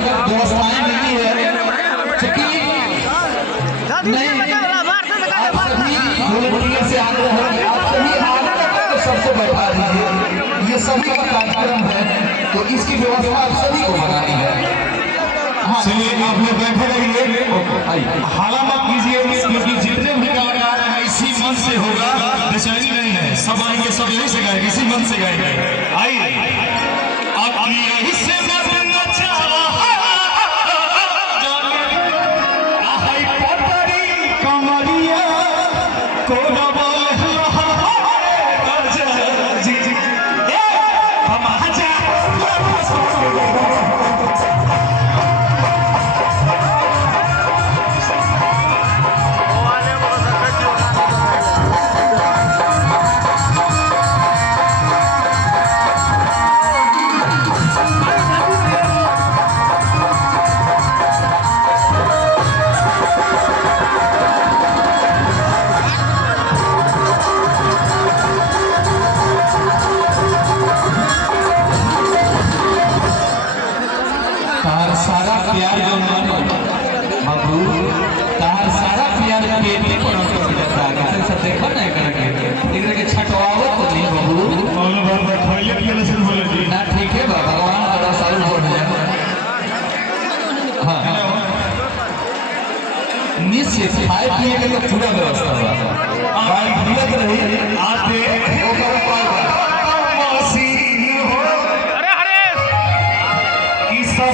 व्यवस्थाएं मिली है क्योंकि नहीं आप सभी वॉलंटियर से आग्रह है आप सभी आगे तो सबसे बैठा दीजिए। ये सभी का कार्यक्रम है तो इसकी व्यवस्था आप सभी को बनानी है। हाँ चलिए आप लोग बैठे रहिए, हाला मत कीजिए क्योंकि जितने भी कलाकार हैं इसी मन से होगा, बेचैनी नहीं है। सब आएंगे, सब यही से गाएंगे, इसी मन से गाएंगे। आइए आप यही से बदलना चाहा आई पतरी कमरिया को जी हम आजा सारा प्यार जो बाबू तार सारा प्यार पेटी पर जाता है कैसे सब देखो ना करके इधर के छटवावत तो नहीं बाबू कौन बात खाइए पिए से बोले जी ना ठीक है भगवान बड़ा सारू बोल दिया। हां निश्चित खाए पिए के तो पूरा व्यवस्था बा भाई दिलत रही आते ओकर पाए मसीह हो अरे हरे की सब